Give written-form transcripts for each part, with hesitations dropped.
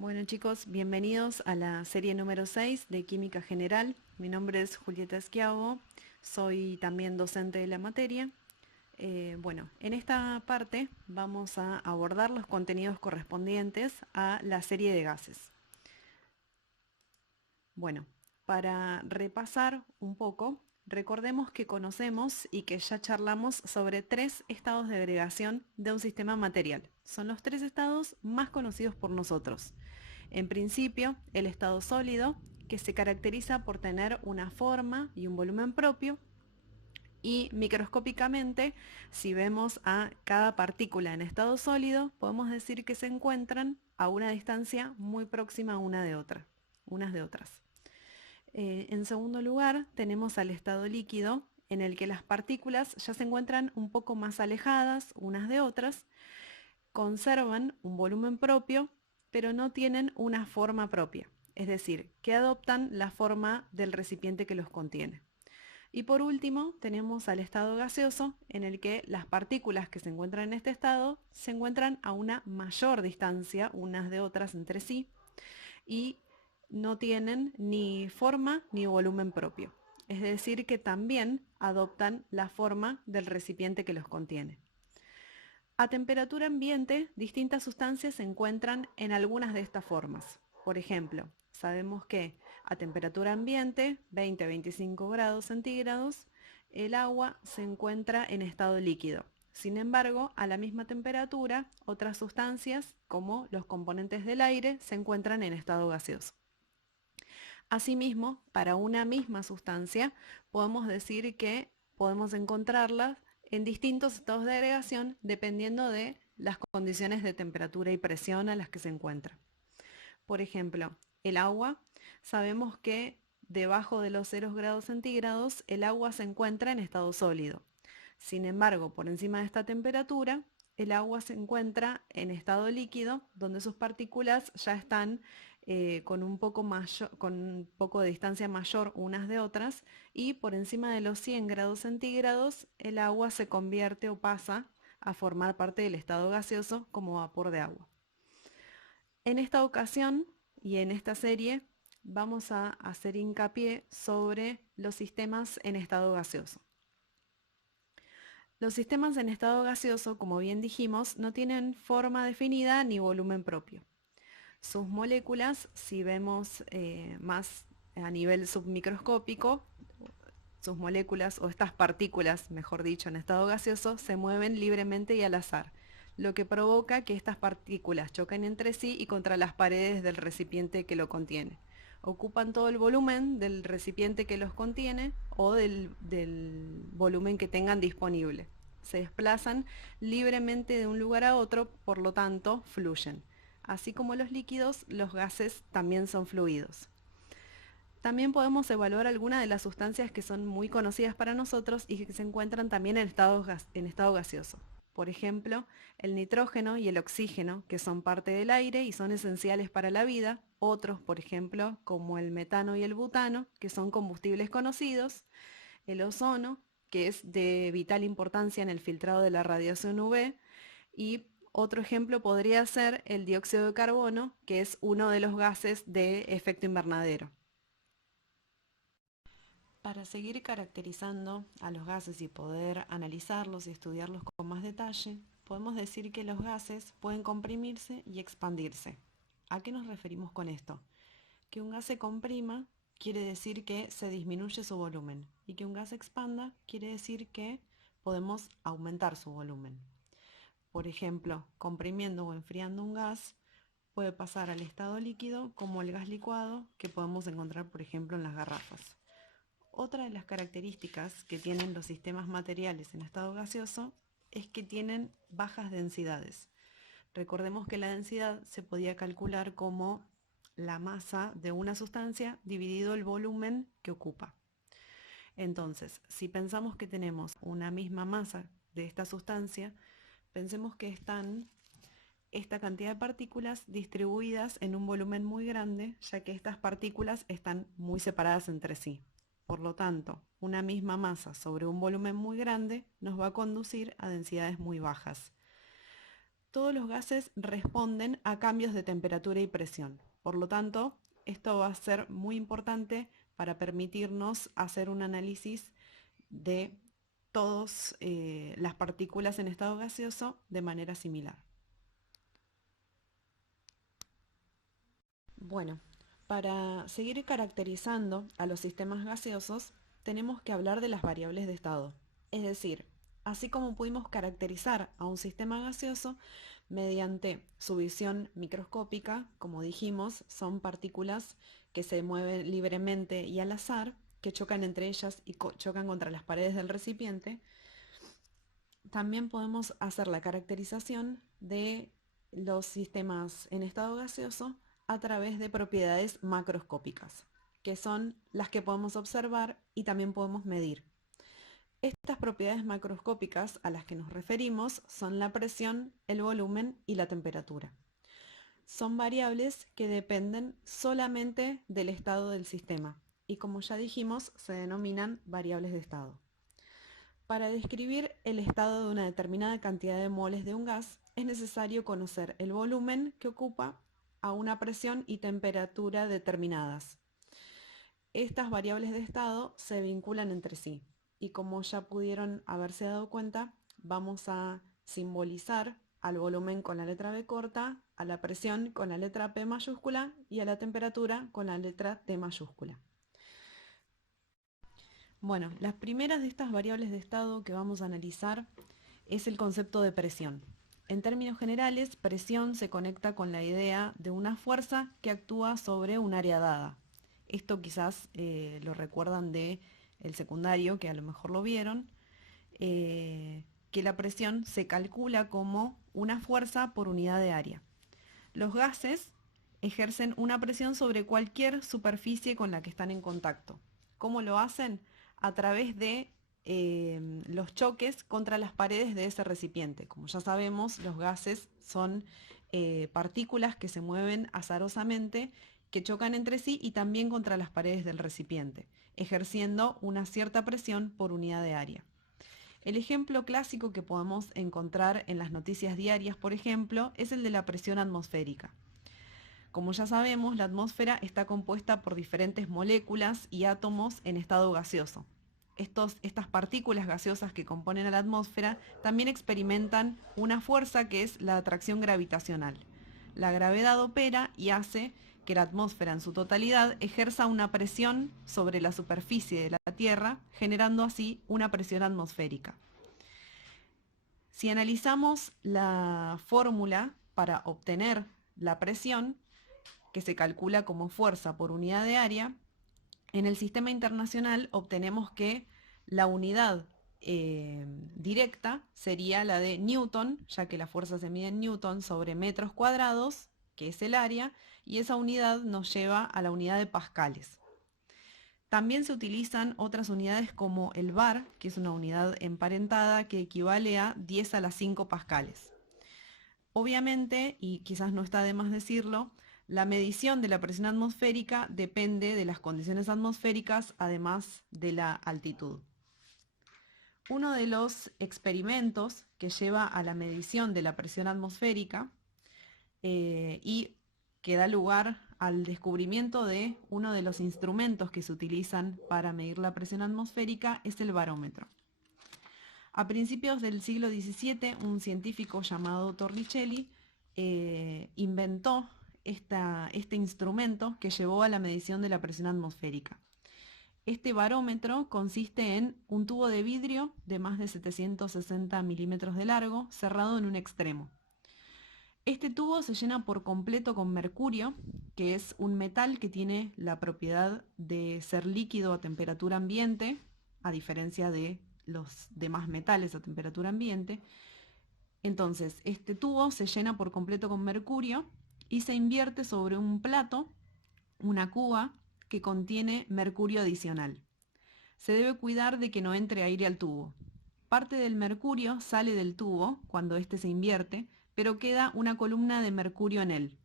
Bueno chicos, bienvenidos a la serie número 6 de Química General. Mi nombre es Julieta Schiavo, soy también docente de la materia. En esta parte vamos a abordar los contenidos correspondientes a la serie de gases. Bueno, para repasar un poco, recordemos que conocemos y que ya charlamos sobre tres estados de agregación de un sistema material. Son los tres estados más conocidos por nosotros. En principio, el estado sólido, que se caracteriza por tener una forma y un volumen propio, y microscópicamente, si vemos a cada partícula en estado sólido, podemos decir que se encuentran a una distancia muy próxima unas de otras. En segundo lugar, tenemos al estado líquido, en el que las partículas ya se encuentran un poco más alejadas unas de otras, conservan un volumen propio, pero no tienen una forma propia, es decir, que adoptan la forma del recipiente que los contiene. Y por último, tenemos al estado gaseoso, en el que las partículas que se encuentran en este estado se encuentran a una mayor distancia unas de otras entre sí y no tienen ni forma ni volumen propio. Es decir, que también adoptan la forma del recipiente que los contiene. A temperatura ambiente, distintas sustancias se encuentran en algunas de estas formas. Por ejemplo, sabemos que a temperatura ambiente, 20-25 grados centígrados, el agua se encuentra en estado líquido. Sin embargo, a la misma temperatura, otras sustancias, como los componentes del aire, se encuentran en estado gaseoso. Asimismo, para una misma sustancia, podemos decir que podemos encontrarla en distintos estados de agregación dependiendo de las condiciones de temperatura y presión a las que se encuentra. Por ejemplo, el agua, sabemos que debajo de los 0 grados centígrados el agua se encuentra en estado sólido. Sin embargo, por encima de esta temperatura, el agua se encuentra en estado líquido, donde sus partículas ya están con un poco de distancia mayor unas de otras, y por encima de los 100 grados centígrados el agua se convierte o pasa a formar parte del estado gaseoso como vapor de agua. En esta ocasión y en esta serie vamos a hacer hincapié sobre los sistemas en estado gaseoso. Los sistemas en estado gaseoso, como bien dijimos, no tienen forma definida ni volumen propio. Sus moléculas, si vemos más a nivel submicroscópico, sus moléculas o estas partículas, mejor dicho, en estado gaseoso, se mueven libremente y al azar, lo que provoca que estas partículas choquen entre sí y contra las paredes del recipiente que lo contiene. Ocupan todo el volumen del recipiente que los contiene o del volumen que tengan disponible. Se desplazan libremente de un lugar a otro, por lo tanto, fluyen. Así como los líquidos, los gases también son fluidos. También podemos evaluar algunas de las sustancias que son muy conocidas para nosotros y que se encuentran también en estado gaseoso. Por ejemplo, el nitrógeno y el oxígeno, que son parte del aire y son esenciales para la vida. Otros, por ejemplo, como el metano y el butano, que son combustibles conocidos. El ozono, que es de vital importancia en el filtrado de la radiación UV. Y otro ejemplo podría ser el dióxido de carbono, que es uno de los gases de efecto invernadero. Para seguir caracterizando a los gases y poder analizarlos y estudiarlos con más detalle, podemos decir que los gases pueden comprimirse y expandirse. ¿A qué nos referimos con esto? Que un gas se comprima quiere decir que se disminuye su volumen, y que un gas se expanda quiere decir que podemos aumentar su volumen. Por ejemplo, comprimiendo o enfriando un gas, puede pasar al estado líquido como el gas licuado que podemos encontrar, por ejemplo, en las garrafas. Otra de las características que tienen los sistemas materiales en estado gaseoso es que tienen bajas densidades. Recordemos que la densidad se podía calcular como la masa de una sustancia dividido el volumen que ocupa. Entonces, si pensamos que tenemos una misma masa de esta sustancia, pensemos que están esta cantidad de partículas distribuidas en un volumen muy grande, ya que estas partículas están muy separadas entre sí. Por lo tanto, una misma masa sobre un volumen muy grande nos va a conducir a densidades muy bajas. Todos los gases responden a cambios de temperatura y presión. Por lo tanto, esto va a ser muy importante para permitirnos hacer un análisis de todas las partículas en estado gaseoso de manera similar. Bueno, para seguir caracterizando a los sistemas gaseosos, tenemos que hablar de las variables de estado. Es decir, así como pudimos caracterizar a un sistema gaseoso mediante su visión microscópica, como dijimos, son partículas que se mueven libremente y al azar, que chocan entre ellas y chocan contra las paredes del recipiente. También podemos hacer la caracterización de los sistemas en estado gaseoso a través de propiedades macroscópicas, que son las que podemos observar y también podemos medir. Estas propiedades macroscópicas a las que nos referimos son la presión, el volumen y la temperatura. Son variables que dependen solamente del estado del sistema y, como ya dijimos, se denominan variables de estado. Para describir el estado de una determinada cantidad de moles de un gas, es necesario conocer el volumen que ocupa a una presión y temperatura determinadas. Estas variables de estado se vinculan entre sí y, como ya pudieron haberse dado cuenta, vamos a simbolizar al volumen con la letra B corta, a la presión con la letra P mayúscula y a la temperatura con la letra T mayúscula. Bueno, las primeras de estas variables de estado que vamos a analizar es el concepto de presión. En términos generales, presión se conecta con la idea de una fuerza que actúa sobre un área dada. Esto quizás lo recuerdan del secundario, que a lo mejor lo vieron, que la presión se calcula como una fuerza por unidad de área. Los gases ejercen una presión sobre cualquier superficie con la que están en contacto. ¿Cómo lo hacen? A través de los choques contra las paredes de ese recipiente. Como ya sabemos, los gases son partículas que se mueven azarosamente, que chocan entre sí y también contra las paredes del recipiente, ejerciendo una cierta presión por unidad de área. El ejemplo clásico que podemos encontrar en las noticias diarias, por ejemplo, es el de la presión atmosférica. Como ya sabemos, la atmósfera está compuesta por diferentes moléculas y átomos en estado gaseoso. Estas partículas gaseosas que componen a la atmósfera también experimentan una fuerza que es la atracción gravitacional. La gravedad opera y hace que la atmósfera en su totalidad ejerza una presión sobre la superficie de la Tierra, generando así una presión atmosférica. Si analizamos la fórmula para obtener la presión, que se calcula como fuerza por unidad de área, en el sistema internacional obtenemos que la unidad directa sería la de Newton, ya que la fuerza se mide en Newton sobre metros cuadrados, que es el área, y esa unidad nos lleva a la unidad de pascales. También se utilizan otras unidades como el bar, que es una unidad emparentada que equivale a 10 a la 5 pascales. Obviamente, y quizás no está de más decirlo, la medición de la presión atmosférica depende de las condiciones atmosféricas, además de la altitud. Uno de los experimentos que lleva a la medición de la presión atmosférica y que da lugar al descubrimiento de uno de los instrumentos que se utilizan para medir la presión atmosférica es el barómetro. A principios del siglo XVII, un científico llamado Torricelli inventó este instrumento que llevó a la medición de la presión atmosférica. Este barómetro consiste en un tubo de vidrio de más de 760 milímetros de largo, cerrado en un extremo. Este tubo se llena por completo con mercurio, que es un metal que tiene la propiedad de ser líquido a temperatura ambiente, a diferencia de los demás metales a temperatura ambiente. Entonces, este tubo se llena por completo con mercurio y se invierte sobre un plato, una cuba, que contiene mercurio adicional. Se debe cuidar de que no entre aire al tubo. Parte del mercurio sale del tubo cuando éste se invierte, pero queda una columna de mercurio en él.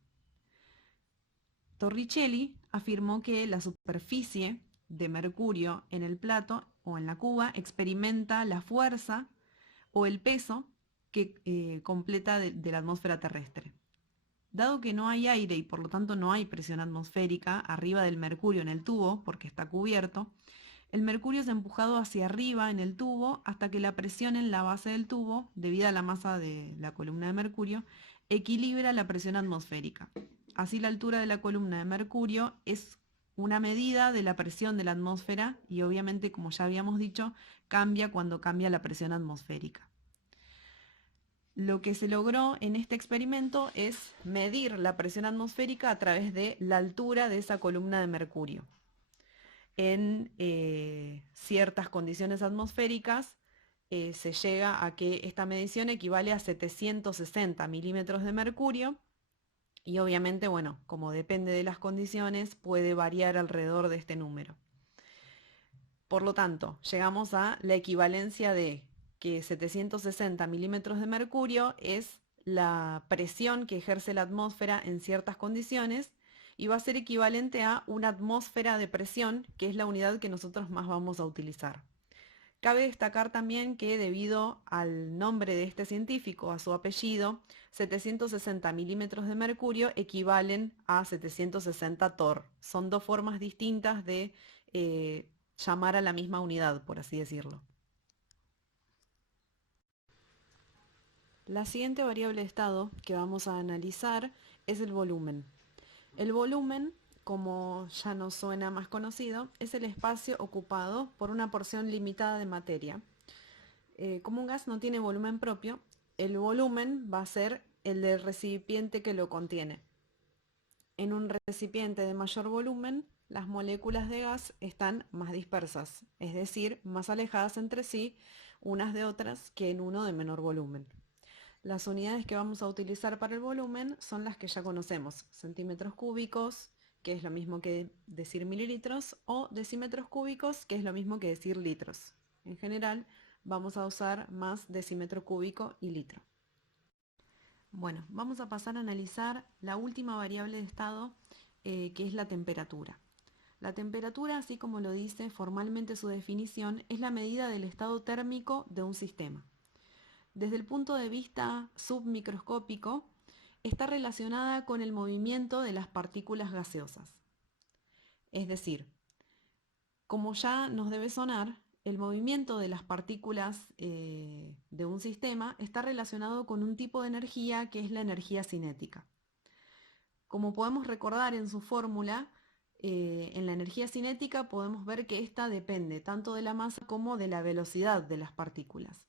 Torricelli afirmó que la superficie de mercurio en el plato o en la cuba experimenta la fuerza o el peso completa de la atmósfera terrestre. Dado que no hay aire y por lo tanto no hay presión atmosférica arriba del mercurio en el tubo, porque está cubierto, el mercurio es empujado hacia arriba en el tubo hasta que la presión en la base del tubo, debido a la masa de la columna de mercurio, equilibra la presión atmosférica. Así la altura de la columna de mercurio es una medida de la presión de la atmósfera y obviamente, como ya habíamos dicho, cambia cuando cambia la presión atmosférica. Lo que se logró en este experimento es medir la presión atmosférica a través de la altura de esa columna de mercurio. En ciertas condiciones atmosféricas se llega a que esta medición equivale a 760 milímetros de mercurio y obviamente, bueno, como depende de las condiciones, puede variar alrededor de este número. Por lo tanto, llegamos a la equivalencia de que 760 milímetros de mercurio es la presión que ejerce la atmósfera en ciertas condiciones y va a ser equivalente a una atmósfera de presión, que es la unidad que nosotros más vamos a utilizar. Cabe destacar también que debido al nombre de este científico, a su apellido, 760 milímetros de mercurio equivalen a 760 torr. Son dos formas distintas de llamar a la misma unidad, por así decirlo. La siguiente variable de estado que vamos a analizar es el volumen. El volumen, como ya nos suena más conocido, es el espacio ocupado por una porción limitada de materia. Como un gas no tiene volumen propio, el volumen va a ser el del recipiente que lo contiene. En un recipiente de mayor volumen, las moléculas de gas están más dispersas, es decir, más alejadas entre sí unas de otras que en uno de menor volumen. Las unidades que vamos a utilizar para el volumen son las que ya conocemos, centímetros cúbicos, que es lo mismo que decir mililitros, o decímetros cúbicos, que es lo mismo que decir litros. En general, vamos a usar más decímetro cúbico y litro. Bueno, vamos a pasar a analizar la última variable de estado, que es la temperatura. La temperatura, así como lo dice formalmente su definición, es la medida del estado térmico de un sistema. Desde el punto de vista submicroscópico, está relacionada con el movimiento de las partículas gaseosas. Es decir, como ya nos debe sonar, el movimiento de las partículas de un sistema está relacionado con un tipo de energía que es la energía cinética. Como podemos recordar en su fórmula, en la energía cinética podemos ver que esta depende tanto de la masa como de la velocidad de las partículas.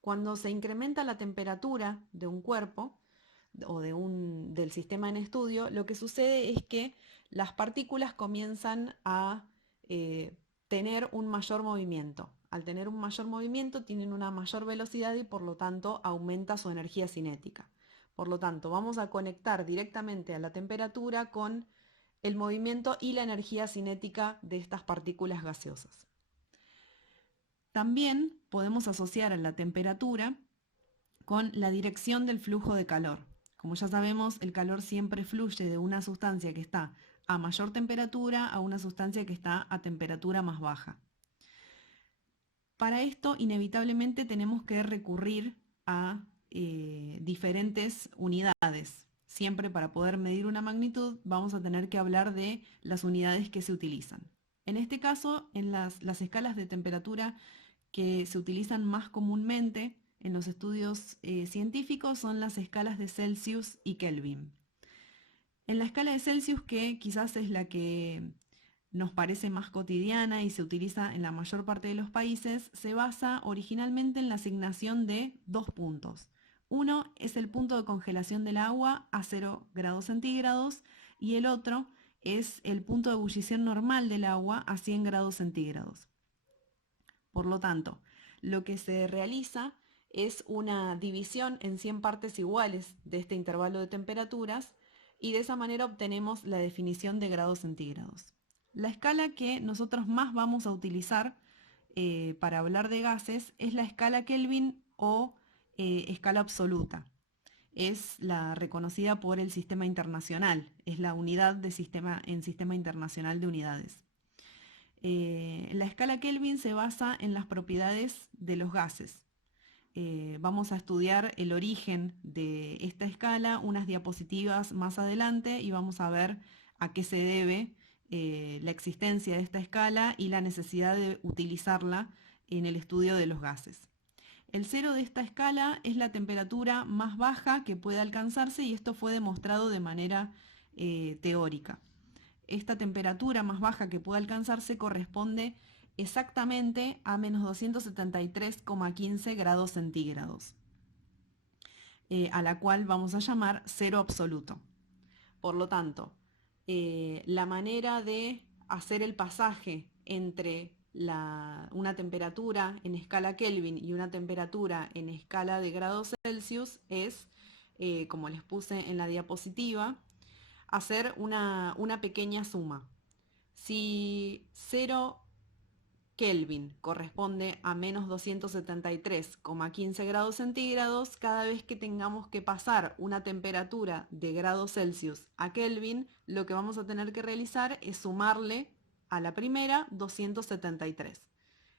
Cuando se incrementa la temperatura de un cuerpo o del sistema en estudio, lo que sucede es que las partículas comienzan a tener un mayor movimiento. Al tener un mayor movimiento tienen una mayor velocidad y por lo tanto aumenta su energía cinética. Por lo tanto, vamos a conectar directamente a la temperatura con el movimiento y la energía cinética de estas partículas gaseosas. También podemos asociar a la temperatura con la dirección del flujo de calor. Como ya sabemos, el calor siempre fluye de una sustancia que está a mayor temperatura a una sustancia que está a temperatura más baja. Para esto, inevitablemente tenemos que recurrir a diferentes unidades. Siempre para poder medir una magnitud vamos a tener que hablar de las unidades que se utilizan. En este caso, en las escalas de temperatura que se utilizan más comúnmente en los estudios científicos son las escalas de Celsius y Kelvin. En la escala de Celsius, que quizás es la que nos parece más cotidiana y se utiliza en la mayor parte de los países, se basa originalmente en la asignación de dos puntos. Uno es el punto de congelación del agua a 0 grados centígrados y el otro es el punto de ebullición normal del agua a 100 grados centígrados. Por lo tanto, lo que se realiza es una división en 100 partes iguales de este intervalo de temperaturas y de esa manera obtenemos la definición de grados centígrados. La escala que nosotros más vamos a utilizar para hablar de gases es la escala Kelvin o escala absoluta. Es la reconocida por el sistema internacional, es la unidad de sistema internacional de unidades. La escala Kelvin se basa en las propiedades de los gases. Vamos a estudiar el origen de esta escala, unas diapositivas más adelante, y vamos a ver a qué se debe la existencia de esta escala y la necesidad de utilizarla en el estudio de los gases. El cero de esta escala es la temperatura más baja que puede alcanzarse, y esto fue demostrado de manera teórica. Esta temperatura más baja que puede alcanzarse corresponde exactamente a menos 273,15 grados centígrados, a la cual vamos a llamar cero absoluto. Por lo tanto, la manera de hacer el pasaje entre una temperatura en escala Kelvin y una temperatura en escala de grados Celsius es, como les puse en la diapositiva, hacer una pequeña suma. Si 0 Kelvin corresponde a menos 273,15 grados centígrados, cada vez que tengamos que pasar una temperatura de grados Celsius a Kelvin, lo que vamos a tener que realizar es sumarle a la primera 273.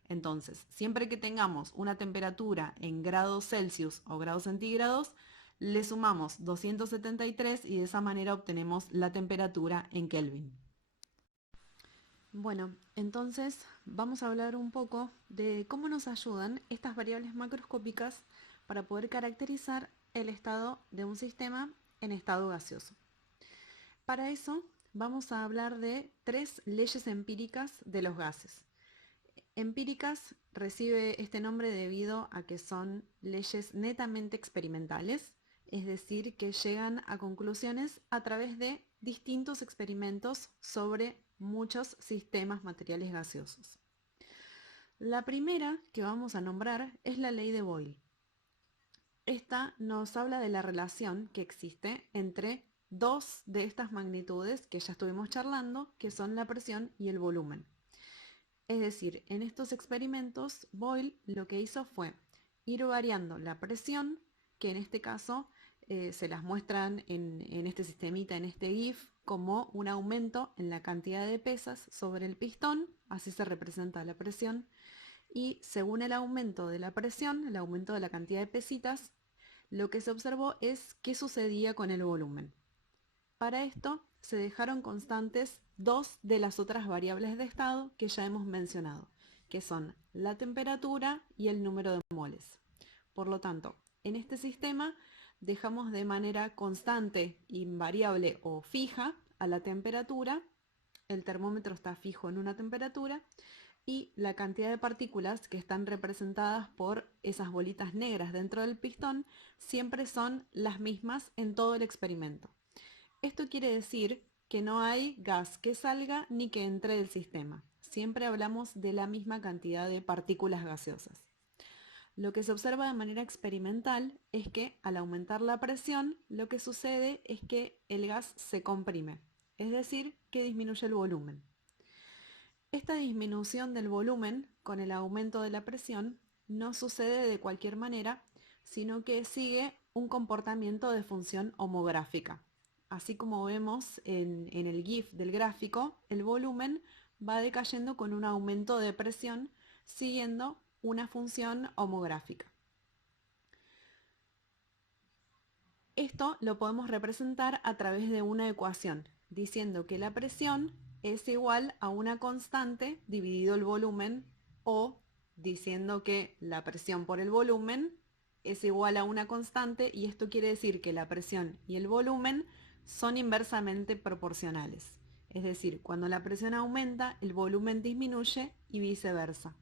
Entonces, siempre que tengamos una temperatura en grados Celsius o grados centígrados, le sumamos 273 y de esa manera obtenemos la temperatura en Kelvin. Bueno, entonces vamos a hablar un poco de cómo nos ayudan estas variables macroscópicas para poder caracterizar el estado de un sistema en estado gaseoso. Para eso vamos a hablar de tres leyes empíricas de los gases. Empíricas recibe este nombre debido a que son leyes netamente experimentales, es decir, que llegan a conclusiones a través de distintos experimentos sobre muchos sistemas materiales gaseosos. La primera que vamos a nombrar es la ley de Boyle. Esta nos habla de la relación que existe entre dos de estas magnitudes que ya estuvimos charlando, que son la presión y el volumen. Es decir, en estos experimentos Boyle lo que hizo fue ir variando la presión, que en este caso se las muestran en este sistemita, en este GIF, como un aumento en la cantidad de pesas sobre el pistón, así se representa la presión, y según el aumento de la presión, el aumento de la cantidad de pesitas, lo que se observó es qué sucedía con el volumen. Para esto se dejaron constantes dos de las otras variables de estado que ya hemos mencionado, que son la temperatura y el número de moles. Por lo tanto, en este sistema dejamos de manera constante, invariable o fija a la temperatura, el termómetro está fijo en una temperatura, y la cantidad de partículas que están representadas por esas bolitas negras dentro del pistón siempre son las mismas en todo el experimento. Esto quiere decir que no hay gas que salga ni que entre del sistema. Siempre hablamos de la misma cantidad de partículas gaseosas. Lo que se observa de manera experimental es que al aumentar la presión, lo que sucede es que el gas se comprime, es decir, que disminuye el volumen. Esta disminución del volumen con el aumento de la presión no sucede de cualquier manera, sino que sigue un comportamiento de función homográfica. Así como vemos en el GIF del gráfico, el volumen va decayendo con un aumento de presión siguiendo una función homográfica. Esto lo podemos representar a través de una ecuación, diciendo que la presión es igual a una constante dividido el volumen, o diciendo que la presión por el volumen es igual a una constante, y esto quiere decir que la presión y el volumen son inversamente proporcionales. Es decir, cuando la presión aumenta, el volumen disminuye y viceversa.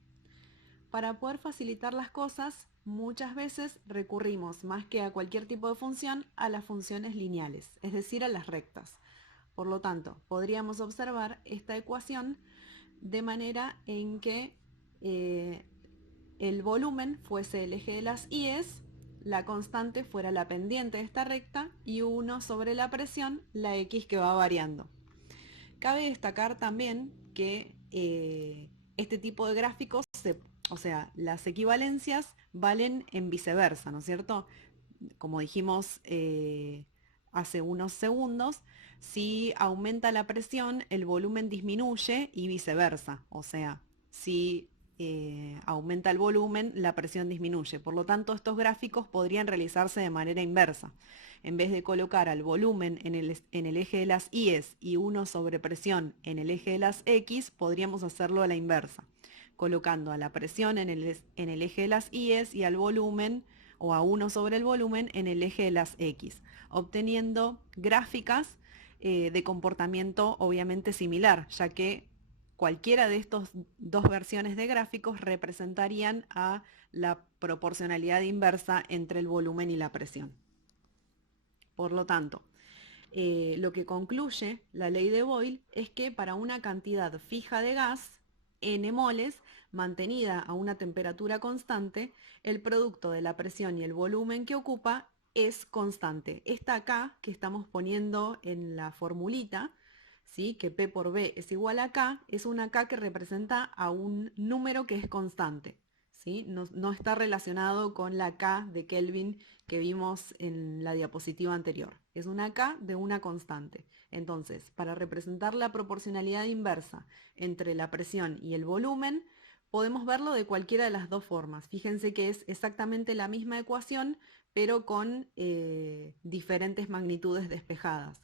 Para poder facilitar las cosas, muchas veces recurrimos, más que a cualquier tipo de función, a las funciones lineales, es decir, a las rectas. Por lo tanto, podríamos observar esta ecuación de manera en que el volumen fuese el eje de las íes, la constante fuera la pendiente de esta recta y 1 sobre la presión, la x que va variando. Cabe destacar también que este tipo de gráficos, o sea, las equivalencias valen en viceversa, ¿no es cierto? Como dijimos hace unos segundos, si aumenta la presión, el volumen disminuye y viceversa. O sea, si aumenta el volumen, la presión disminuye. Por lo tanto, estos gráficos podrían realizarse de manera inversa. En vez de colocar al volumen en el eje de las Y's y 1 sobre presión en el eje de las X, podríamos hacerlo a la inversa, colocando a la presión en el eje de las Y's y al volumen o a 1 sobre el volumen en el eje de las X, obteniendo gráficas de comportamiento obviamente similar, ya que cualquiera de estas dos versiones de gráficos representarían a la proporcionalidad inversa entre el volumen y la presión. Por lo tanto, lo que concluye la ley de Boyle es que para una cantidad fija de gas, n moles, mantenida a una temperatura constante, el producto de la presión y el volumen que ocupa es constante. Esta K que estamos poniendo en la formulita, ¿sí? Que P por B es igual a K, es una K que representa a un número que es constante. ¿Sí? No está relacionado con la K de Kelvin que vimos en la diapositiva anterior. Es una K de una constante. Entonces, para representar la proporcionalidad inversa entre la presión y el volumen, podemos verlo de cualquiera de las dos formas. Fíjense que es exactamente la misma ecuación, pero con diferentes magnitudes despejadas.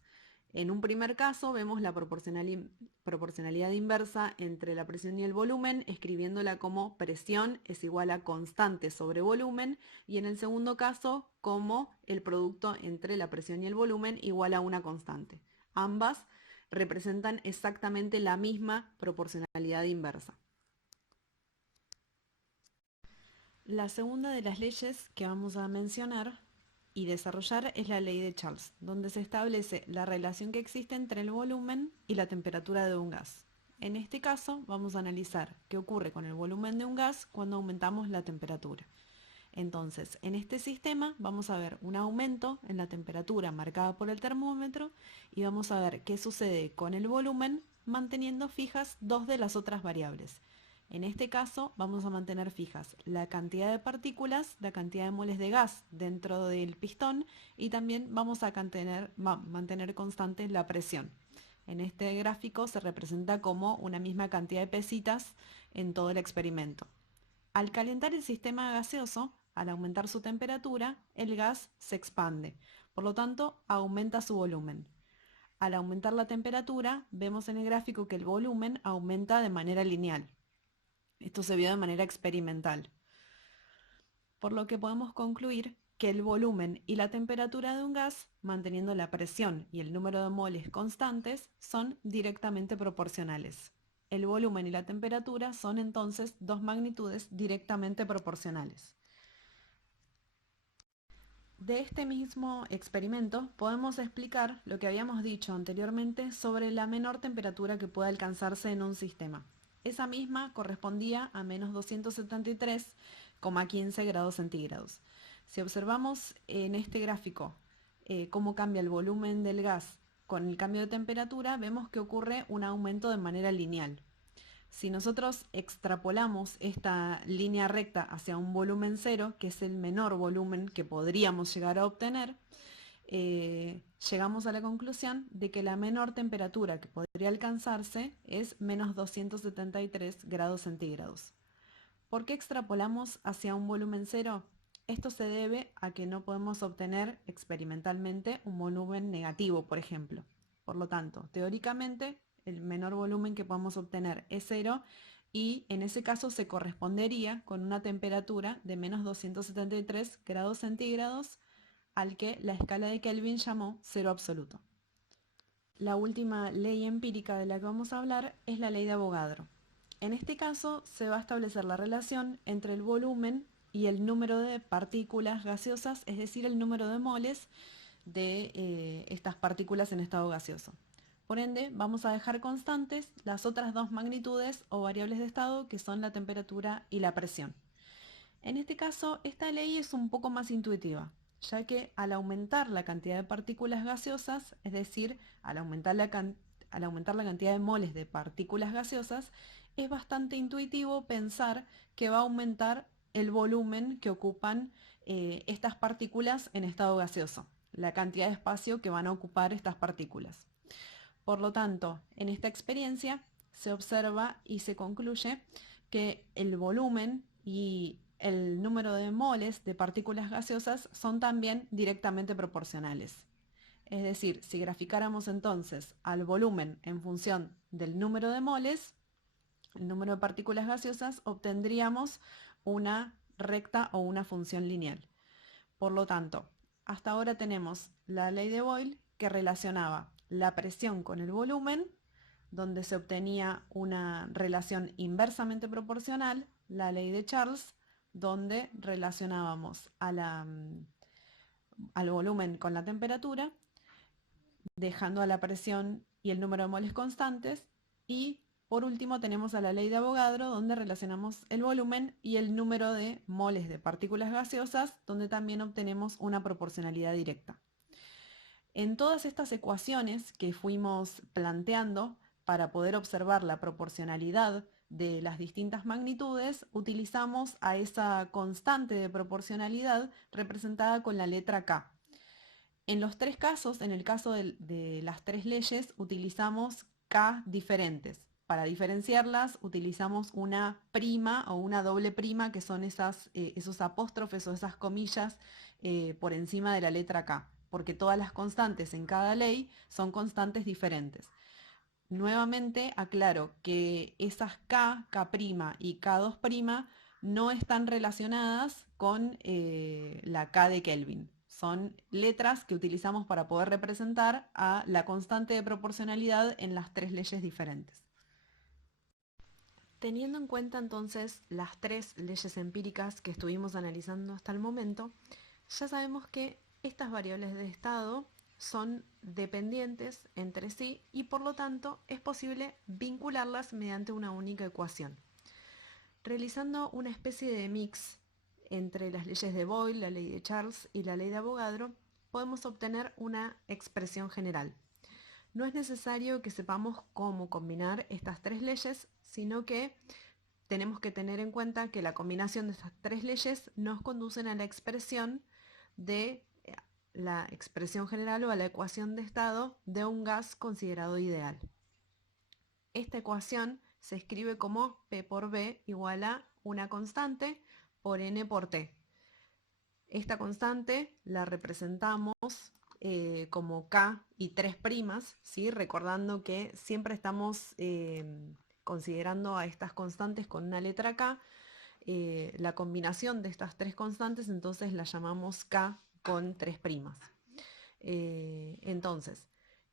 En un primer caso vemos la proporcionalidad inversa entre la presión y el volumen, escribiéndola como presión es igual a constante sobre volumen, y en el segundo caso como el producto entre la presión y el volumen igual a una constante. Ambas representan exactamente la misma proporcionalidad inversa. La segunda de las leyes que vamos a mencionar y desarrollar es la ley de Charles, donde se establece la relación que existe entre el volumen y la temperatura de un gas. En este caso vamos a analizar qué ocurre con el volumen de un gas cuando aumentamos la temperatura. Entonces, en este sistema vamos a ver un aumento en la temperatura marcada por el termómetro y vamos a ver qué sucede con el volumen manteniendo fijas dos de las otras variables. En este caso vamos a mantener fijas la cantidad de partículas, la cantidad de moles de gas dentro del pistón y también vamos a mantener constante la presión. En este gráfico se representa como una misma cantidad de pesitas en todo el experimento. Al calentar el sistema gaseoso, al aumentar su temperatura, el gas se expande, por lo tanto aumenta su volumen. Al aumentar la temperatura, vemos en el gráfico que el volumen aumenta de manera lineal. Esto se vio de manera experimental, por lo que podemos concluir que el volumen y la temperatura de un gas, manteniendo la presión y el número de moles constantes, son directamente proporcionales. El volumen y la temperatura son entonces dos magnitudes directamente proporcionales. De este mismo experimento podemos explicar lo que habíamos dicho anteriormente sobre la menor temperatura que puede alcanzarse en un sistema. Esa misma correspondía a menos 273,15 grados centígrados. Si observamos en este gráfico cómo cambia el volumen del gas con el cambio de temperatura, vemos que ocurre un aumento de manera lineal. Si nosotros extrapolamos esta línea recta hacia un volumen cero, que es el menor volumen que podríamos llegar a obtener, llegamos a la conclusión de que la menor temperatura que podría alcanzarse es menos 273 grados centígrados. ¿Por qué extrapolamos hacia un volumen cero? Esto se debe a que no podemos obtener experimentalmente un volumen negativo, por ejemplo. Por lo tanto, teóricamente, el menor volumen que podemos obtener es cero y en ese caso se correspondería con una temperatura de menos 273 grados centígrados al que la escala de Kelvin llamó cero absoluto. La última ley empírica de la que vamos a hablar es la ley de Avogadro. En este caso se va a establecer la relación entre el volumen y el número de partículas gaseosas, es decir, el número de moles de estas partículas en estado gaseoso. Por ende, vamos a dejar constantes las otras dos magnitudes o variables de estado que son la temperatura y la presión. En este caso, esta ley es un poco más intuitiva, ya que al aumentar la cantidad de partículas gaseosas, es decir, al aumentar la cantidad de moles de partículas gaseosas, es bastante intuitivo pensar que va a aumentar el volumen que ocupan estas partículas en estado gaseoso, la cantidad de espacio que van a ocupar estas partículas. Por lo tanto, en esta experiencia se observa y se concluye que el volumen y el número de moles de partículas gaseosas son también directamente proporcionales. Es decir, si graficáramos entonces al volumen en función del número de moles, el número de partículas gaseosas, obtendríamos una recta o una función lineal. Por lo tanto, hasta ahora tenemos la ley de Boyle que relacionaba la presión con el volumen, donde se obtenía una relación inversamente proporcional, la ley de Charles, donde relacionábamos al volumen con la temperatura, dejando a la presión y el número de moles constantes, y por último tenemos a la ley de Avogadro, donde relacionamos el volumen y el número de moles de partículas gaseosas, donde también obtenemos una proporcionalidad directa. En todas estas ecuaciones que fuimos planteando para poder observar la proporcionalidad de las distintas magnitudes, utilizamos a esa constante de proporcionalidad representada con la letra K. En los tres casos, en el caso de las tres leyes, utilizamos K diferentes. Para diferenciarlas utilizamos una prima o una doble prima, que son esos apóstrofes o esas comillas por encima de la letra K, porque todas las constantes en cada ley son constantes diferentes. Nuevamente aclaro que esas K, K' y K2' no están relacionadas con la K de Kelvin. Son letras que utilizamos para poder representar a la constante de proporcionalidad en las tres leyes diferentes. Teniendo en cuenta entonces las tres leyes empíricas que estuvimos analizando hasta el momento, ya sabemos que estas variables de estado son dependientes entre sí y por lo tanto es posible vincularlas mediante una única ecuación. Realizando una especie de mix entre las leyes de Boyle, la ley de Charles y la ley de Avogadro, podemos obtener una expresión general. No es necesario que sepamos cómo combinar estas tres leyes, sino que tenemos que tener en cuenta que la combinación de estas tres leyes nos conducen a la expresión de la expresión general o a la ecuación de estado de un gas considerado ideal. Esta ecuación se escribe como P por B igual a una constante por N por T. Esta constante la representamos como K y tres primas, ¿sí? Recordando que siempre estamos considerando a estas constantes con una letra K. La combinación de estas tres constantes entonces la llamamos K con tres primas. Entonces,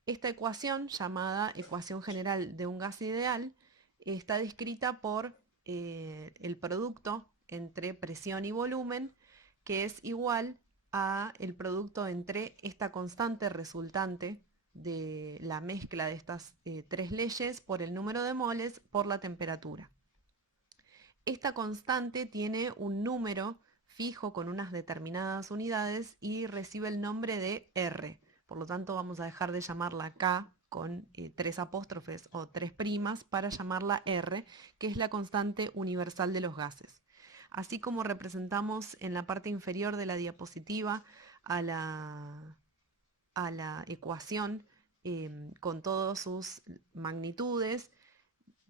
esta ecuación, llamada ecuación general de un gas ideal, está descrita por el producto entre presión y volumen, que es igual a el producto entre esta constante resultante de la mezcla de estas tres leyes por el número de moles por la temperatura. Esta constante tiene un número fijo con unas determinadas unidades y recibe el nombre de R. Por lo tanto, vamos a dejar de llamarla K con tres apóstrofes o tres primas para llamarla R, que es la constante universal de los gases. Así como representamos en la parte inferior de la diapositiva a la ecuación con todas sus magnitudes,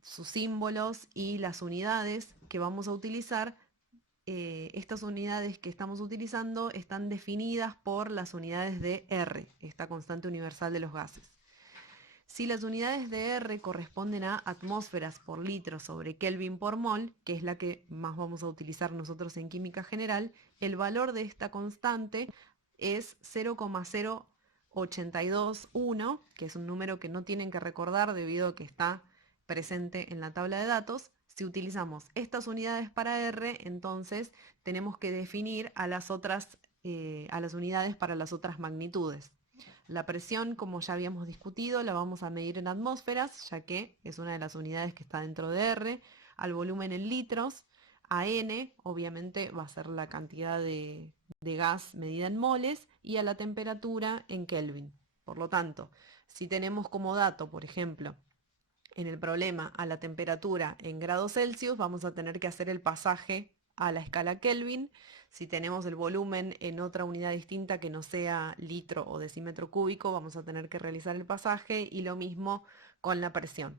sus símbolos y las unidades que vamos a utilizar, estas unidades que estamos utilizando están definidas por las unidades de R, esta constante universal de los gases. Si las unidades de R corresponden a atmósferas por litro sobre Kelvin por mol, que es la que más vamos a utilizar nosotros en química general, el valor de esta constante es 0,0821, que es un número que no tienen que recordar debido a que está presente en la tabla de datos. Si utilizamos estas unidades para R, entonces tenemos que definir a las unidades para las otras magnitudes. La presión, como ya habíamos discutido, la vamos a medir en atmósferas, ya que es una de las unidades que está dentro de R, al volumen en litros, a N, obviamente va a ser la cantidad de gas medida en moles, y a la temperatura en Kelvin. Por lo tanto, si tenemos como dato, por ejemplo, en el problema a la temperatura en grados Celsius, vamos a tener que hacer el pasaje a la escala Kelvin. Si tenemos el volumen en otra unidad distinta que no sea litro o decímetro cúbico, vamos a tener que realizar el pasaje, y lo mismo con la presión.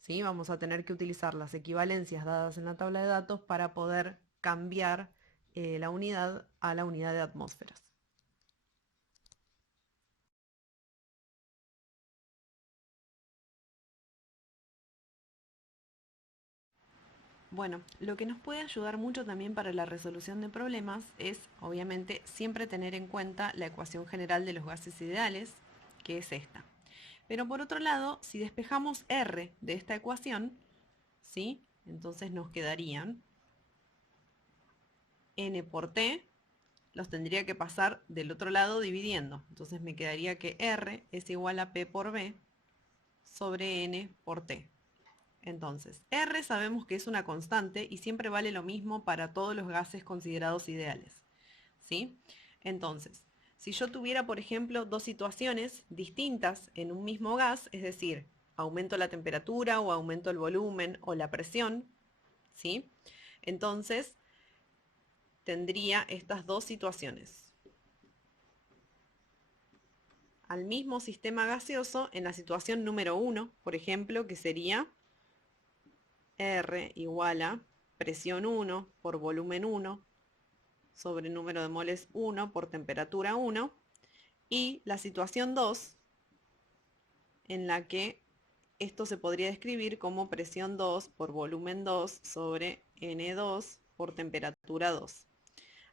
¿sí? Vamos a tener que utilizar las equivalencias dadas en la tabla de datos para poder cambiar la unidad a la unidad de atmósferas. Bueno, lo que nos puede ayudar mucho también para la resolución de problemas es, obviamente, siempre tener en cuenta la ecuación general de los gases ideales, que es esta. Pero por otro lado, si despejamos R de esta ecuación, ¿sí? Entonces nos quedarían N por T, los tendría que pasar del otro lado dividiendo. Entonces me quedaría que R es igual a P por B sobre N por T. Entonces, R sabemos que es una constante y siempre vale lo mismo para todos los gases considerados ideales, ¿sí? Entonces, si yo tuviera, por ejemplo, dos situaciones distintas en un mismo gas, es decir, aumento la temperatura o aumento el volumen o la presión, ¿sí? Entonces, tendría estas dos situaciones. Al mismo sistema gaseoso en la situación número 1, por ejemplo, que sería R igual a presión 1 por volumen 1 sobre número de moles 1 por temperatura 1, y la situación 2, en la que esto se podría describir como presión 2 por volumen 2 sobre N2 por temperatura 2.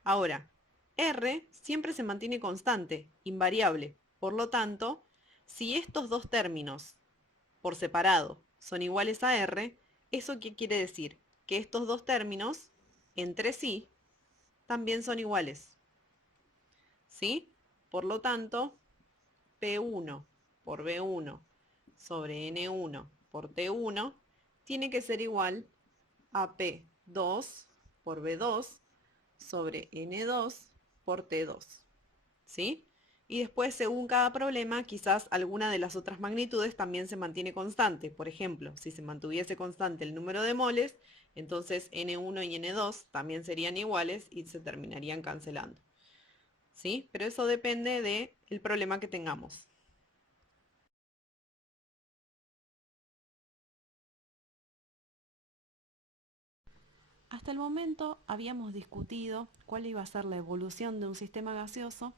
Ahora, R siempre se mantiene constante, invariable. Por lo tanto, si estos dos términos por separado son iguales a R, ¿eso qué quiere decir? Que estos dos términos entre sí también son iguales. ¿Sí? Por lo tanto, P1 por B1 sobre N1 por T1 tiene que ser igual a P2 por B2 sobre N2 por T2. ¿Sí? Y después, según cada problema, quizás alguna de las otras magnitudes también se mantiene constante. Por ejemplo, si se mantuviese constante el número de moles, entonces N1 y N2 también serían iguales y se terminarían cancelando. ¿Sí? Pero eso depende del problema que tengamos. Hasta el momento habíamos discutido cuál iba a ser la evolución de un sistema gaseoso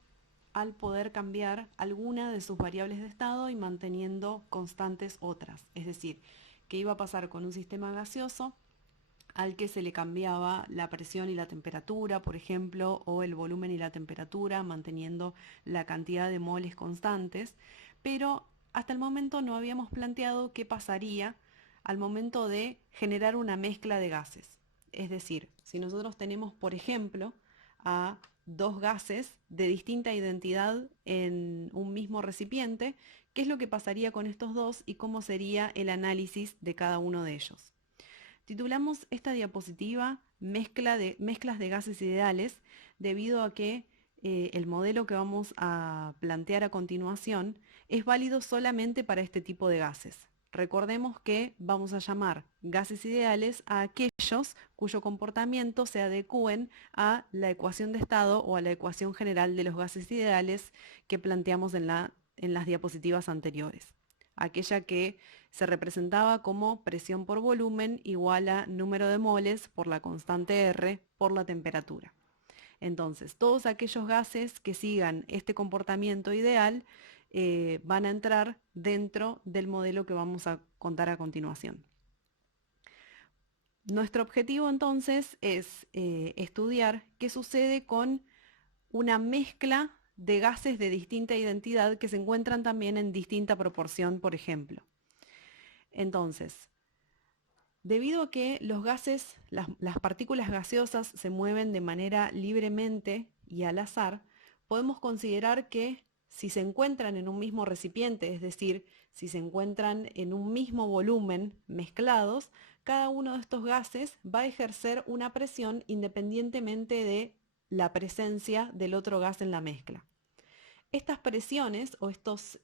al poder cambiar alguna de sus variables de estado y manteniendo constantes otras. Es decir, qué iba a pasar con un sistema gaseoso al que se le cambiaba la presión y la temperatura, por ejemplo, o el volumen y la temperatura, manteniendo la cantidad de moles constantes, pero hasta el momento no habíamos planteado qué pasaría al momento de generar una mezcla de gases. Es decir, si nosotros tenemos, por ejemplo, a dos gases de distinta identidad en un mismo recipiente, ¿qué es lo que pasaría con estos dos y cómo sería el análisis de cada uno de ellos? Titulamos esta diapositiva mezclas de gases ideales, debido a que el modelo que vamos a plantear a continuación es válido solamente para este tipo de gases. Recordemos que vamos a llamar gases ideales a aquellos cuyo comportamiento se adecúen a la ecuación de estado o a la ecuación general de los gases ideales que planteamos en las diapositivas anteriores. Aquella que se representaba como presión por volumen igual a número de moles por la constante R por la temperatura. Entonces, todos aquellos gases que sigan este comportamiento ideal van a entrar dentro del modelo que vamos a contar a continuación. Nuestro objetivo entonces es estudiar qué sucede con una mezcla de gases de distinta identidad que se encuentran también en distinta proporción, por ejemplo. Entonces, debido a que los gases, las partículas gaseosas se mueven de manera libremente y al azar, podemos considerar que si se encuentran en un mismo recipiente, es decir, si se encuentran en un mismo volumen mezclados, cada uno de estos gases va a ejercer una presión independientemente de la presencia del otro gas en la mezcla. Estas presiones o estos,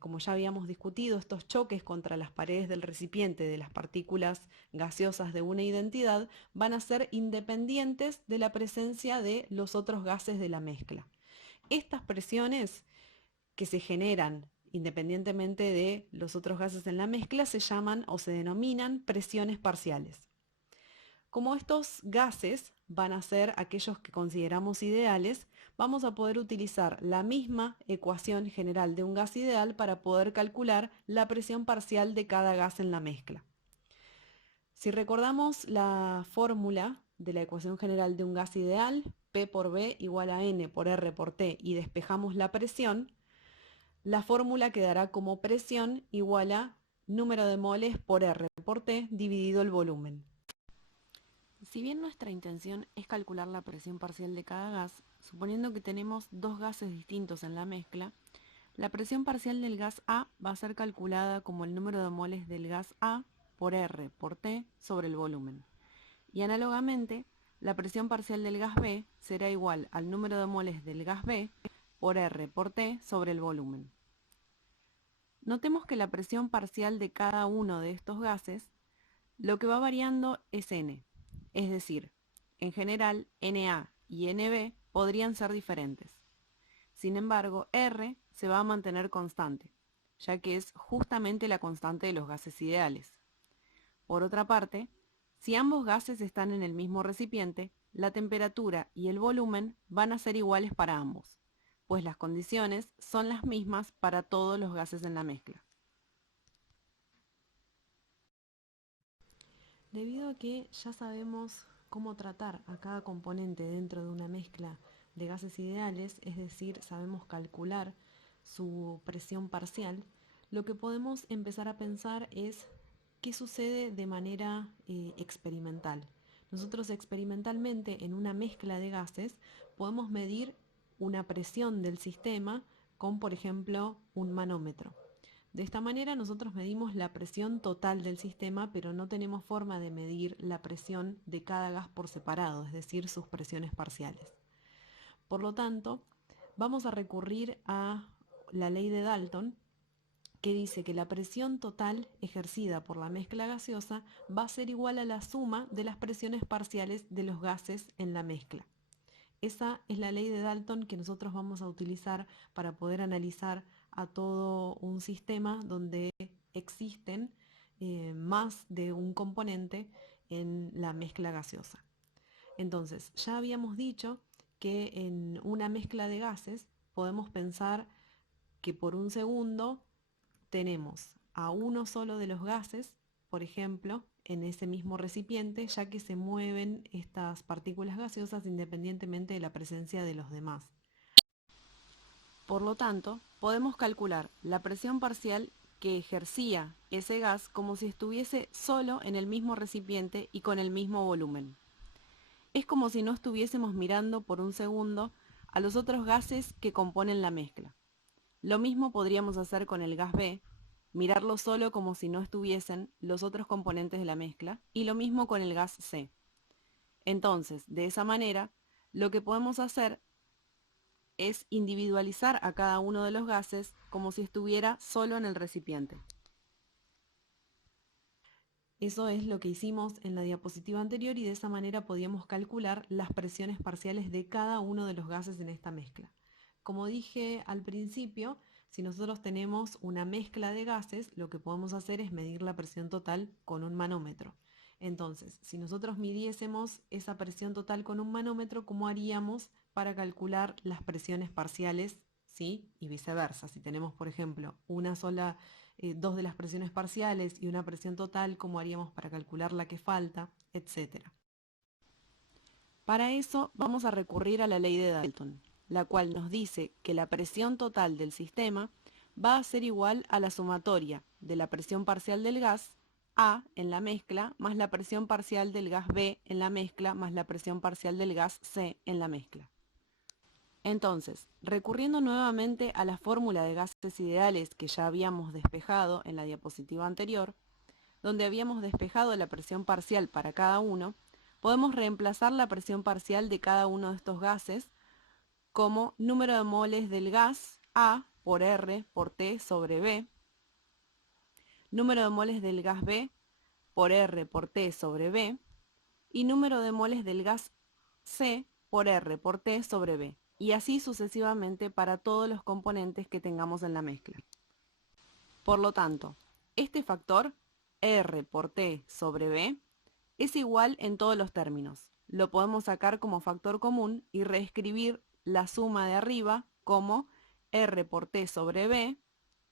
como ya habíamos discutido, estos choques contra las paredes del recipiente de las partículas gaseosas de una identidad van a ser independientes de la presencia de los otros gases de la mezcla. Estas presiones que se generan independientemente de los otros gases en la mezcla, se llaman o se denominan presiones parciales. Como estos gases van a ser aquellos que consideramos ideales, vamos a poder utilizar la misma ecuación general de un gas ideal para poder calcular la presión parcial de cada gas en la mezcla. Si recordamos la fórmula de la ecuación general de un gas ideal, P por B igual a N por R por T, y despejamos la presión, la fórmula quedará como presión igual a número de moles por R por T dividido el volumen. Si bien nuestra intención es calcular la presión parcial de cada gas, suponiendo que tenemos dos gases distintos en la mezcla, la presión parcial del gas A va a ser calculada como el número de moles del gas A por R por T sobre el volumen. Y análogamente, la presión parcial del gas B será igual al número de moles del gas B por R por T sobre el volumen. Notemos que la presión parcial de cada uno de estos gases, lo que va variando es N. Es decir, en general, Na y Nb podrían ser diferentes. Sin embargo, R se va a mantener constante, ya que es justamente la constante de los gases ideales. Por otra parte, si ambos gases están en el mismo recipiente, la temperatura y el volumen van a ser iguales para ambos, pues las condiciones son las mismas para todos los gases en la mezcla. Debido a que ya sabemos cómo tratar a cada componente dentro de una mezcla de gases ideales, es decir, sabemos calcular su presión parcial, lo que podemos empezar a pensar es qué sucede de manera experimental. Nosotros experimentalmente en una mezcla de gases podemos medir una presión del sistema con, por ejemplo, un manómetro. De esta manera nosotros medimos la presión total del sistema, pero no tenemos forma de medir la presión de cada gas por separado, es decir, sus presiones parciales. Por lo tanto, vamos a recurrir a la ley de Dalton, que dice que la presión total ejercida por la mezcla gaseosa va a ser igual a la suma de las presiones parciales de los gases en la mezcla. Esa es la ley de Dalton que nosotros vamos a utilizar para poder analizar a todo un sistema donde existen más de un componente en la mezcla gaseosa. Entonces, ya habíamos dicho que en una mezcla de gases podemos pensar que por un segundo tenemos a uno solo de los gases, por ejemplo, en ese mismo recipiente, ya que se mueven estas partículas gaseosas independientemente de la presencia de los demás. Por lo tanto, podemos calcular la presión parcial que ejercía ese gas como si estuviese solo en el mismo recipiente y con el mismo volumen. Es como si no estuviésemos mirando por un segundo a los otros gases que componen la mezcla. Lo mismo podríamos hacer con el gas B, mirarlo solo como si no estuviesen los otros componentes de la mezcla, y lo mismo con el gas C. Entonces, de esa manera, lo que podemos hacer es individualizar a cada uno de los gases como si estuviera solo en el recipiente. Eso es lo que hicimos en la diapositiva anterior y de esa manera podíamos calcular las presiones parciales de cada uno de los gases en esta mezcla. Como dije al principio, si nosotros tenemos una mezcla de gases, lo que podemos hacer es medir la presión total con un manómetro. Entonces, si nosotros midiésemos esa presión total con un manómetro, ¿cómo haríamos para calcular las presiones parciales? ¿Sí? Y viceversa. Si tenemos, por ejemplo, dos de las presiones parciales y una presión total, ¿cómo haríamos para calcular la que falta? Etcétera. Para eso vamos a recurrir a la ley de Dalton, la cual nos dice que la presión total del sistema va a ser igual a la sumatoria de la presión parcial del gas A en la mezcla más la presión parcial del gas B en la mezcla más la presión parcial del gas C en la mezcla. Entonces, recurriendo nuevamente a la fórmula de gases ideales que ya habíamos despejado en la diapositiva anterior, donde habíamos despejado la presión parcial para cada uno, podemos reemplazar la presión parcial de cada uno de estos gases como número de moles del gas A por R por T sobre B, número de moles del gas B por R por T sobre B, y número de moles del gas C por R por T sobre B, y así sucesivamente para todos los componentes que tengamos en la mezcla. Por lo tanto, este factor, R por T sobre B, es igual en todos los términos. Lo podemos sacar como factor común y reescribir la suma de arriba como R por T sobre B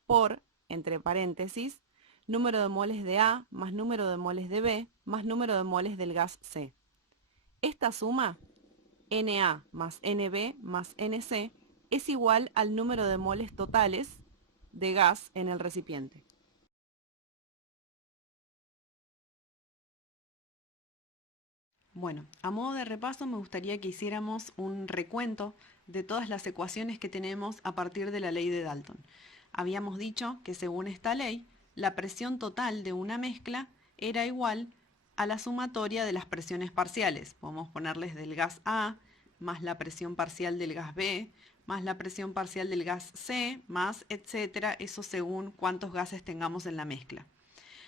por, entre paréntesis, número de moles de A más número de moles de B más número de moles del gas C. Esta suma, Na más Nb más Nc, es igual al número de moles totales de gas en el recipiente. Bueno, a modo de repaso me gustaría que hiciéramos un recuento de todas las ecuaciones que tenemos a partir de la ley de Dalton. Habíamos dicho que según esta ley, la presión total de una mezcla era igual a la sumatoria de las presiones parciales. Podemos ponerles del gas A más la presión parcial del gas B, más la presión parcial del gas C, más etcétera, eso según cuántos gases tengamos en la mezcla.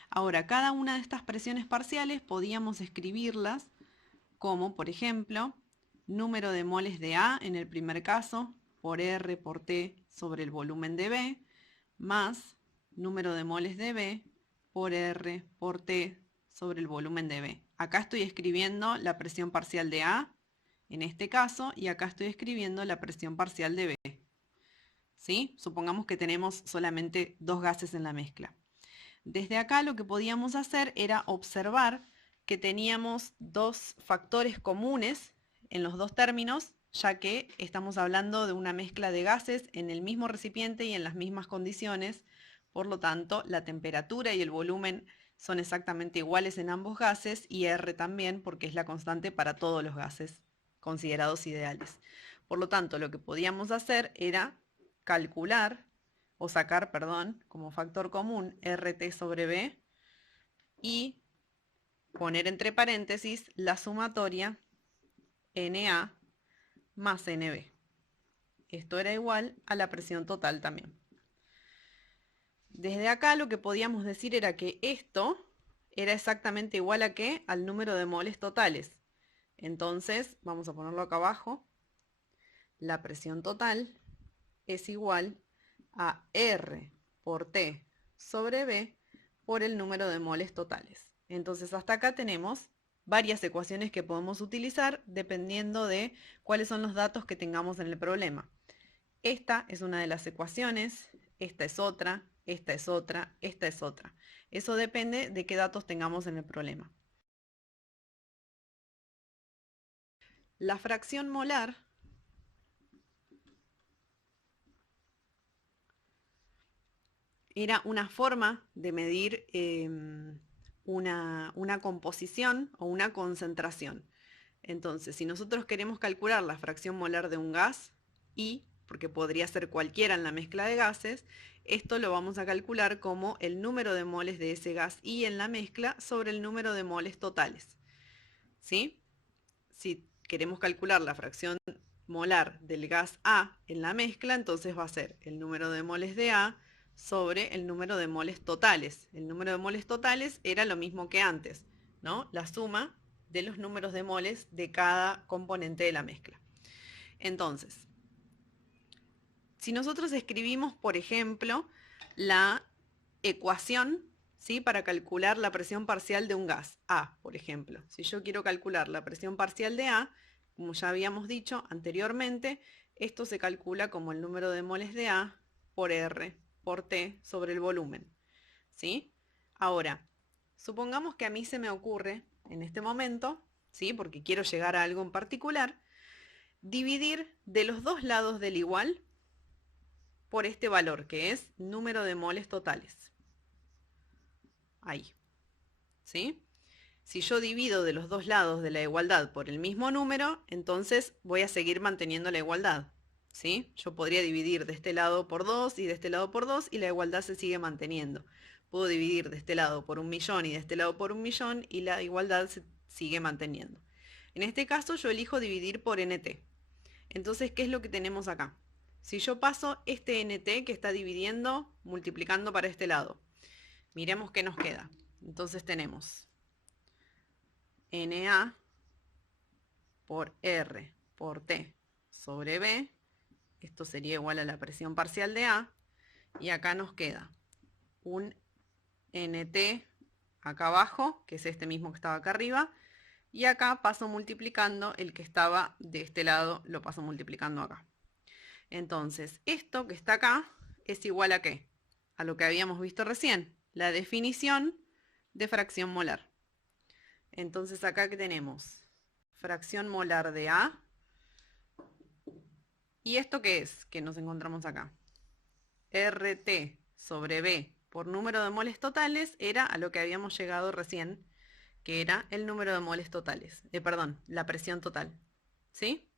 Ahora, cada una de estas presiones parciales podíamos escribirlas como, por ejemplo, número de moles de A en el primer caso por R por T sobre el volumen de B, más número de moles de B por R por T sobre el volumen de B. Acá estoy escribiendo la presión parcial de A, en este caso, y acá estoy escribiendo la presión parcial de B. ¿Sí? Supongamos que tenemos solamente dos gases en la mezcla. Desde acá lo que podíamos hacer era observar que teníamos dos factores comunes en los dos términos, ya que estamos hablando de una mezcla de gases en el mismo recipiente y en las mismas condiciones. Por lo tanto, la temperatura y el volumen son exactamente iguales en ambos gases y R también, porque es la constante para todos los gases considerados ideales. Por lo tanto, lo que podíamos hacer era calcular o sacar, perdón, como factor común RT sobre B y poner entre paréntesis la sumatoria Na más Nb. Esto era igual a la presión total también. Desde acá lo que podíamos decir era que esto era exactamente igual a ¿qué? Al número de moles totales. Entonces, vamos a ponerlo acá abajo. La presión total es igual a R por T sobre B por el número de moles totales. Entonces hasta acá tenemos varias ecuaciones que podemos utilizar dependiendo de cuáles son los datos que tengamos en el problema. Esta es una de las ecuaciones, esta es otra, esta es otra, esta es otra. Eso depende de qué datos tengamos en el problema. La fracción molar era una forma de medir una composición o una concentración. Entonces, si nosotros queremos calcular la fracción molar de un gas, I, porque podría ser cualquiera en la mezcla de gases, esto lo vamos a calcular como el número de moles de ese gas I en la mezcla sobre el número de moles totales. ¿Sí? Si queremos calcular la fracción molar del gas A en la mezcla, entonces va a ser el número de moles de A sobre el número de moles totales. El número de moles totales era lo mismo que antes, ¿no? La suma de los números de moles de cada componente de la mezcla. Entonces, si nosotros escribimos, por ejemplo, la ecuación, ¿sí? Para calcular la presión parcial de un gas, A, por ejemplo. Si yo quiero calcular la presión parcial de A, como ya habíamos dicho anteriormente, esto se calcula como el número de moles de A por R por T sobre el volumen. ¿Sí? Ahora, supongamos que a mí se me ocurre en este momento, ¿sí? Porque quiero llegar a algo en particular, dividir de los dos lados del igual por este valor, que es número de moles totales. Ahí. ¿Sí? Si yo divido de los dos lados de la igualdad por el mismo número, entonces voy a seguir manteniendo la igualdad. ¿Sí? Yo podría dividir de este lado por 2 y de este lado por 2 y la igualdad se sigue manteniendo. Puedo dividir de este lado por 1.000.000 y de este lado por 1.000.000 y la igualdad se sigue manteniendo. En este caso yo elijo dividir por nt. Entonces, ¿qué es lo que tenemos acá? Si yo paso este nt que está dividiendo, multiplicando para este lado, miremos qué nos queda. Entonces tenemos Na por R por T sobre B. Esto sería igual a la presión parcial de A. Y acá nos queda un NT acá abajo, que es este mismo que estaba acá arriba, y acá paso multiplicando el que estaba de este lado, lo paso multiplicando acá. Entonces, esto que está acá es igual a ¿qué? A lo que habíamos visto recién, la definición de fracción molar. Entonces acá que tenemos fracción molar de A. ¿Y esto qué es? Que nos encontramos acá. RT sobre B por número de moles totales era a lo que habíamos llegado recién, que era el número de moles totales. Perdón, la presión total. ¿Sí?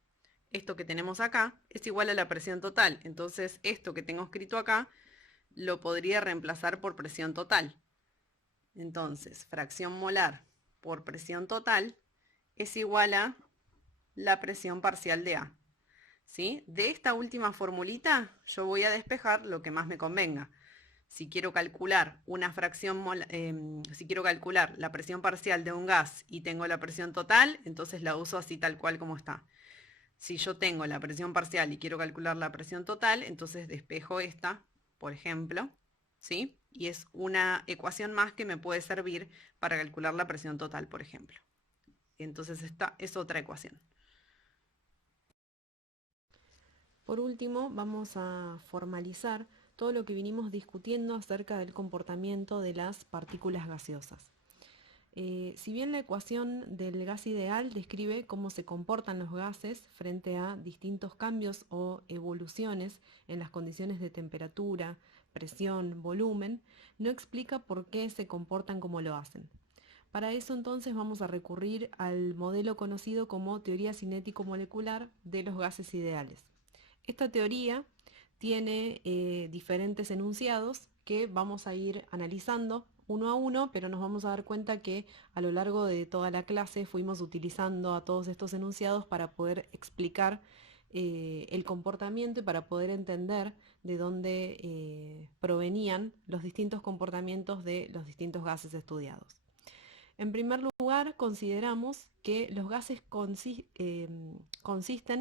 Esto que tenemos acá es igual a la presión total. Entonces esto que tengo escrito acá lo podría reemplazar por presión total. Entonces, fracción molar por presión total es igual a la presión parcial de A. ¿Sí? De esta última formulita yo voy a despejar lo que más me convenga. Si quiero calcular una fracción si quiero calcular la presión parcial de un gas y tengo la presión total, entonces la uso así tal cual como está. Si yo tengo la presión parcial y quiero calcular la presión total, entonces despejo esta, por ejemplo, ¿sí? Y es una ecuación más que me puede servir para calcular la presión total, por ejemplo. Entonces esta es otra ecuación. Por último, vamos a formalizar todo lo que vinimos discutiendo acerca del comportamiento de las partículas gaseosas. Si bien la ecuación del gas ideal describe cómo se comportan los gases frente a distintos cambios o evoluciones en las condiciones de temperatura, presión, volumen, no explica por qué se comportan como lo hacen. Para eso entonces vamos a recurrir al modelo conocido como teoría cinético-molecular de los gases ideales. Esta teoría tiene diferentes enunciados que vamos a ir analizando uno a uno, pero nos vamos a dar cuenta que a lo largo de toda la clase fuimos utilizando a todos estos enunciados para poder explicar el comportamiento y para poder entender de dónde provenían los distintos comportamientos de los distintos gases estudiados. En primer lugar, consideramos que los gases consisten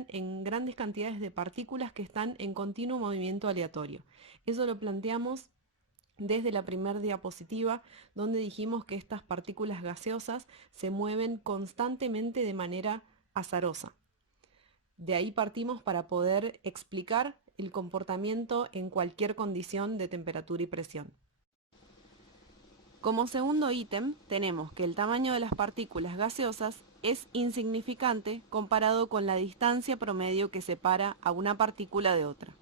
en grandes cantidades de partículas que están en continuo movimiento aleatorio. Eso lo planteamos desde la primera diapositiva, donde dijimos que estas partículas gaseosas se mueven constantemente de manera azarosa. De ahí partimos para poder explicar el comportamiento en cualquier condición de temperatura y presión. Como segundo ítem, tenemos que el tamaño de las partículas gaseosas es insignificante comparado con la distancia promedio que separa a una partícula de otra.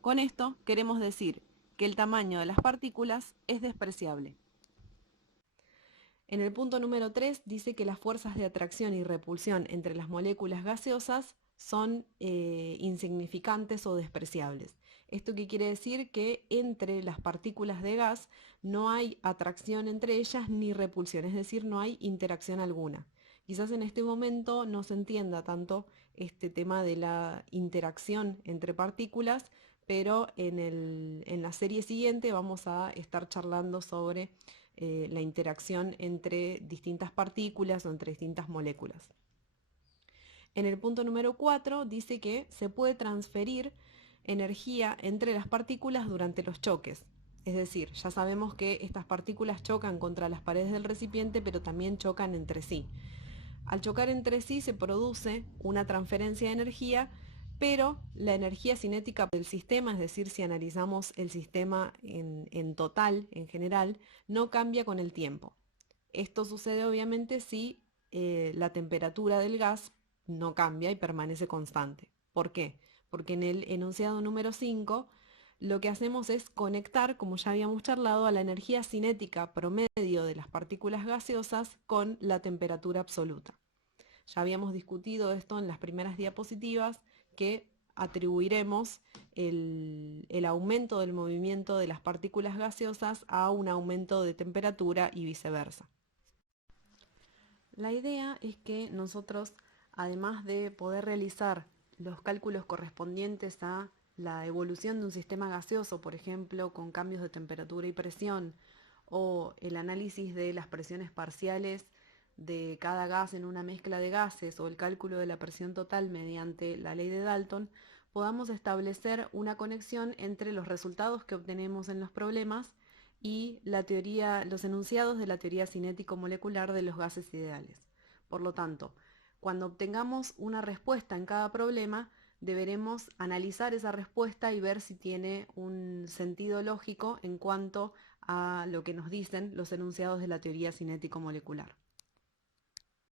Con esto queremos decir que el tamaño de las partículas es despreciable. En el punto número 3 dice que las fuerzas de atracción y repulsión entre las moléculas gaseosas son insignificantes o despreciables. ¿Esto qué quiere decir? Que entre las partículas de gas no hay atracción entre ellas ni repulsión, es decir, no hay interacción alguna. Quizás en este momento no se entienda tanto este tema de la interacción entre partículas, pero en la serie siguiente vamos a estar charlando sobre la interacción entre distintas partículas o entre distintas moléculas. En el punto número 4 dice que se puede transferir energía entre las partículas durante los choques. Es decir, ya sabemos que estas partículas chocan contra las paredes del recipiente, pero también chocan entre sí. Al chocar entre sí se produce una transferencia de energía, pero la energía cinética del sistema, es decir, si analizamos el sistema en total, en general, no cambia con el tiempo. Esto sucede obviamente si la temperatura del gas no cambia y permanece constante. ¿Por qué? Porque en el enunciado número 5 lo que hacemos es conectar, como ya habíamos charlado, a la energía cinética promedio de las partículas gaseosas con la temperatura absoluta. Ya habíamos discutido esto en las primeras diapositivas, que atribuiremos el aumento del movimiento de las partículas gaseosas a un aumento de temperatura y viceversa. La idea es que nosotros, además de poder realizar los cálculos correspondientes a la evolución de un sistema gaseoso, por ejemplo, con cambios de temperatura y presión, o el análisis de las presiones parciales de cada gas en una mezcla de gases, o el cálculo de la presión total mediante la ley de Dalton, podamos establecer una conexión entre los resultados que obtenemos en los problemas y los enunciados de la teoría cinético-molecular de los gases ideales. Por lo tanto, cuando obtengamos una respuesta en cada problema, deberemos analizar esa respuesta y ver si tiene un sentido lógico en cuanto a lo que nos dicen los enunciados de la teoría cinético-molecular.